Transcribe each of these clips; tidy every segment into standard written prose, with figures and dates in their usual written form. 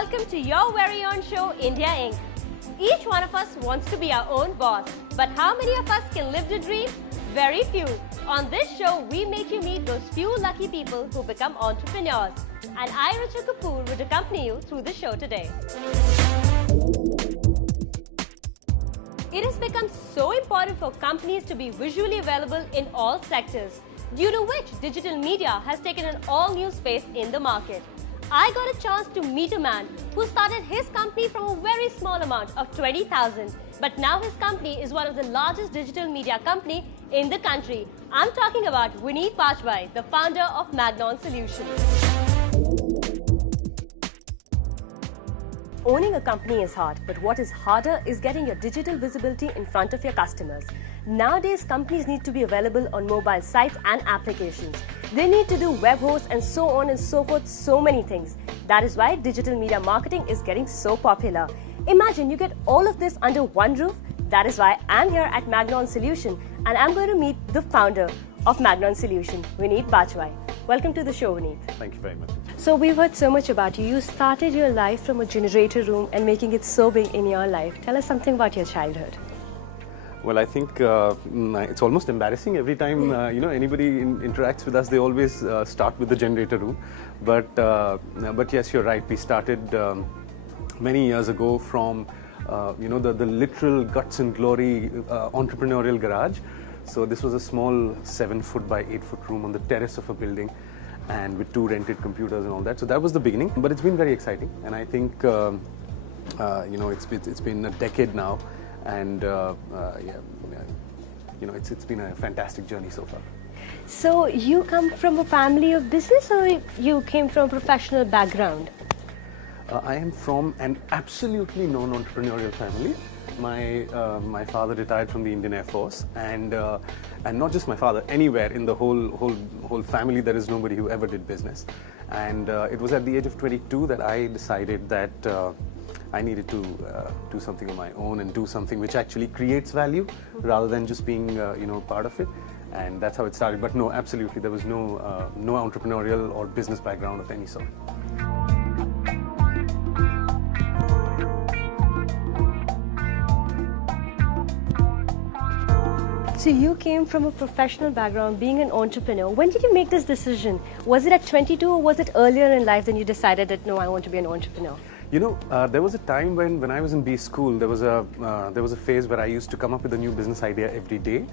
welcome to your very own show, India Inc. Each one of us wants to be our own boss. But how many of us can live the dream? Very few. On this show, we make you meet those few lucky people who become entrepreneurs. And I, Richa Kapoor, would accompany you through the show today. It has become so important for companies to be visually available in all sectors, due to which digital media has taken an all-new space in the market. I got a chance to meet a man who started his company from a very small amount of 20,000, but now his company is one of the largest digital media company in the country. I'm talking about Vineet, the founder of Magnon Solutions. Owning a company is hard, but what is harder is getting your digital visibility in front of your customers. Nowadays, companies need to be available on mobile sites and applications. They need to do web hosts and so on and so forth, so many things. That is why digital media marketing is getting so popular. Imagine you get all of this under one roof. That is why I'm here at Magnon Solution, and I'm going to meet the founder of Magnon Solution, Vineet Bajpai. Welcome to the show, Vineet. Thank you very much. So we've heard so much about you. You started your life from a generator room and making it so big in your life. Tell us something about your childhood. Well, I think it's almost embarrassing every time anybody interacts with us. They always start with the generator room, but yes, you're right. We started many years ago from the literal guts and glory entrepreneurial garage. So this was a small 7-foot by 8-foot room on the terrace of a building, and with 2 rented computers and all that. So that was the beginning. But it's been very exciting, and I think it's been a decade now. And it's been a fantastic journey so far. So you come from a family of business, or you came from a professional background? I am from an absolutely non-entrepreneurial family. My father retired from the Indian Air Force, and not just my father. Anywhere in the whole family, there is nobody who ever did business. And it was at the age of 22 that I decided that I needed to do something on my own and do something which actually creates value rather than just being part of it. And that's how it started. But no, absolutely, there was no entrepreneurial or business background of any sort. So you came from a professional background, being an entrepreneur. When did you make this decision? Was it at 22 or was it earlier in life than you decided that, no, I want to be an entrepreneur? There was a time when I was in B school, there was a phase where I used to come up with a new business idea every day.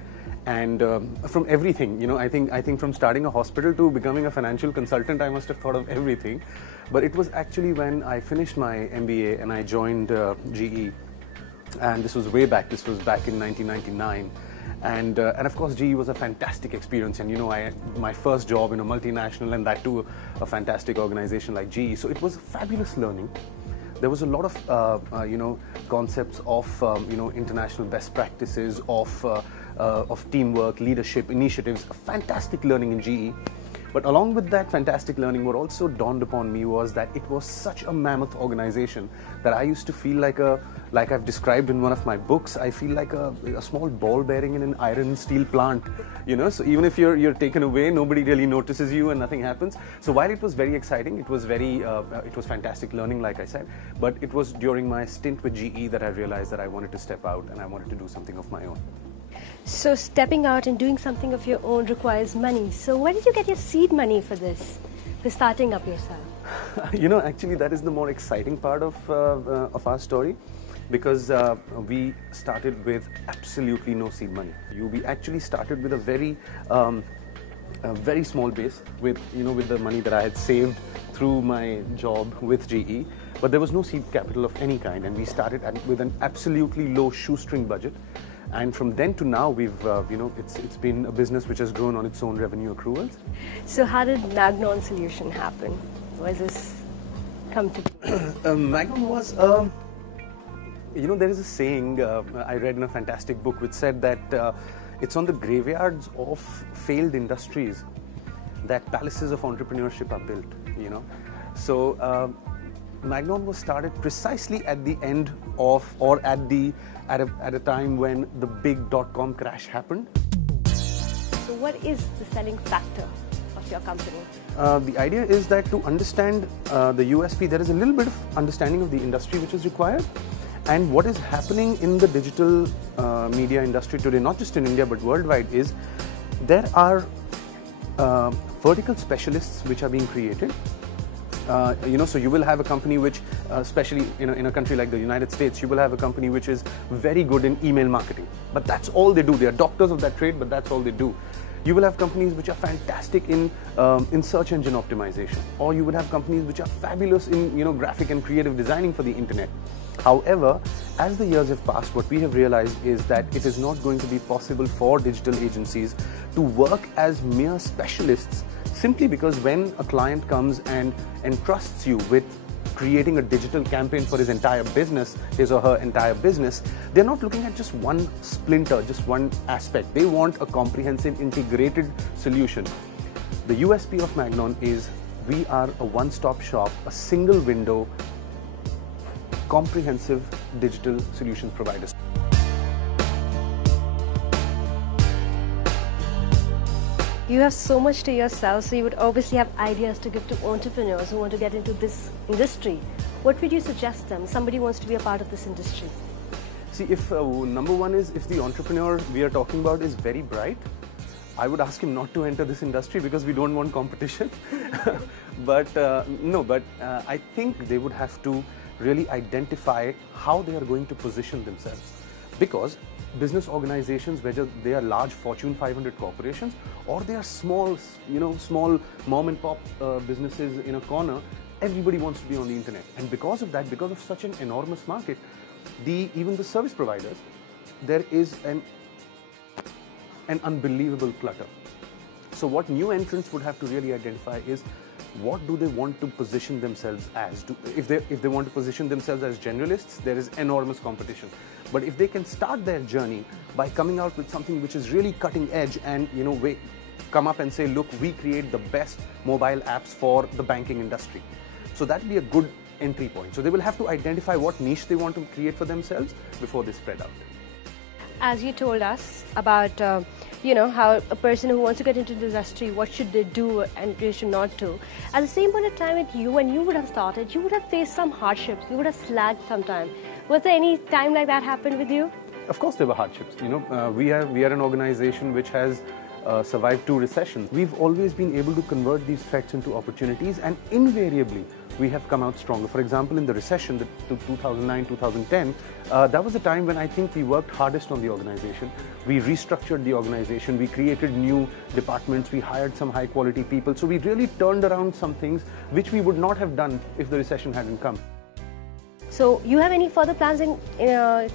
And from everything, I think from starting a hospital to becoming a financial consultant, I must have thought of everything. But it was actually when I finished my MBA and I joined GE. And this was way back, this was back in 1999. And of course, GE was a fantastic experience, and I had my first job in a multinational, and that too a fantastic organization like GE. So it was fabulous learning. There was a lot of concepts of international best practices, of teamwork, leadership, initiatives. Fantastic learning in GE. But along with that fantastic learning, what also dawned upon me was that it was such a mammoth organization that I used to feel like I've described in one of my books, I feel like a small ball bearing in an iron steel plant, so even if you're taken away, nobody really notices you and nothing happens. So while it was very exciting, it was fantastic learning, like I said, but it was during my stint with GE that I realized that I wanted to step out and I wanted to do something of my own. So stepping out and doing something of your own requires money. So where did you get your seed money for this, for starting up yourself? Actually that is the more exciting part of our story, because we started with absolutely no seed money. We actually started with a very small base with the money that I had saved through my job with GE, but there was no seed capital of any kind, and we started with an absolutely low shoestring budget. And from then to now, we've, it's been a business which has grown on its own revenue accruals. So how did Magnon Solution happen? Where does this come to? Magnon was, there is a saying I read in a fantastic book which said that it's on the graveyards of failed industries that palaces of entrepreneurship are built, So Magnon was started precisely at the end of, or at a time when the big .com crash happened. So what is the selling factor of of your company? The idea is that to understand the USP, there is a little bit of understanding of the industry which is required, and what is happening in the digital media industry today, not just in India but worldwide, is there are vertical specialists which are being created. So you will have a company which, especially in a country like the United States, you will have a company which is very good in email marketing, but that's all they do. They are doctors of that trade, but that's all they do. You will have companies which are fantastic in search engine optimization, or you would have companies which are fabulous in graphic and creative designing for the internet. However, as the years have passed, what we have realized is that it is not going to be possible for digital agencies to work as mere specialists, simply because when a client comes and entrusts you with creating a digital campaign for his entire business, his or her entire business, they're not looking at just one splinter, just one aspect. They want a comprehensive, integrated solution. The USP of Magnon is we are a one-stop shop, a single window, comprehensive digital solutions providers. You have so much to yourself, so you would obviously have ideas to give to entrepreneurs who want to get into this industry. What would you suggest them? Somebody wants to be a part of this industry. See, if number one is if the entrepreneur we are talking about is very bright, I would ask him not to enter this industry because we don't want competition. but I think they would have to really identify how they are going to position themselves, because business organizations, whether they are large Fortune 500 corporations or they are small mom and pop businesses in a corner, everybody wants to be on the internet. And because of that, because of such an enormous market, even the service providers, there is an unbelievable clutter. So what new entrants would have to really identify is what do they want to position themselves as. If they want to position themselves as generalists, there is enormous competition. But if they can start their journey by coming out with something which is really cutting edge and come up and say, look, we create the best mobile apps for the banking industry. So that will be a good entry point. So they will have to identify what niche they want to create for themselves before they spread out. As you told us about how a person who wants to get into the industry, what should they do and they should not do. At the same point of time, when you would have started, you would have faced some hardships. You would have slacked sometime. Was there any time like that happened with you? Of course, there were hardships. We are an organization which has survived 2 recessions. We've always been able to convert these threats into opportunities, and invariably we have come out stronger. For example, in the recession, the 2009-2010, that was a time when I think we worked hardest on the organization. We restructured the organization, we created new departments, we hired some high quality people. So we really turned around some things which we would not have done if the recession hadn't come. So you have any further plans in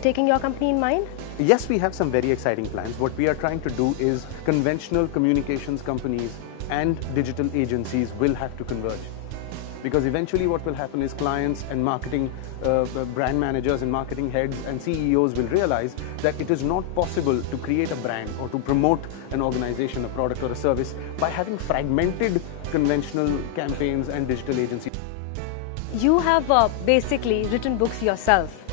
taking your company in mind? Yes, we have some very exciting plans. What we are trying to do is conventional communications companies and digital agencies will have to converge. Because eventually what will happen is clients and marketing brand managers and marketing heads and CEOs will realize that it is not possible to create a brand or to promote an organization, a product or a service by having fragmented conventional campaigns and digital agencies. You have basically written books yourself,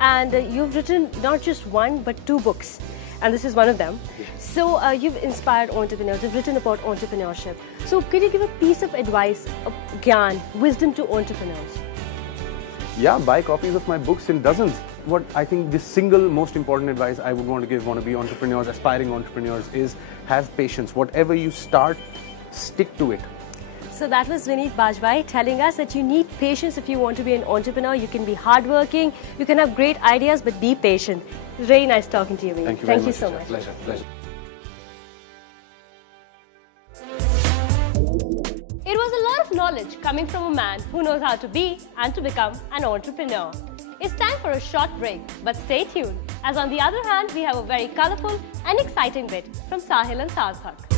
and you've written not just 1 but 2 books, and this is one of them. So you've inspired entrepreneurs, you've written about entrepreneurship. So could you give a piece of advice, gyan, wisdom to entrepreneurs? Yeah, buy copies of my books in dozens. What I think the single most important advice I would want to be entrepreneurs, aspiring entrepreneurs, is have patience. Whatever you start, stick to it. So that was Vineet Bajpai telling us that you need patience if you want to be an entrepreneur. You can be hardworking, you can have great ideas, but be patient. It's very nice talking to you, Vineet. Thank you so much. Pleasure. It was a lot of knowledge coming from a man who knows how to be and to become an entrepreneur. It's time for a short break, but stay tuned, as on the other hand, we have a very colorful and exciting bit from Sahil and Sarthak.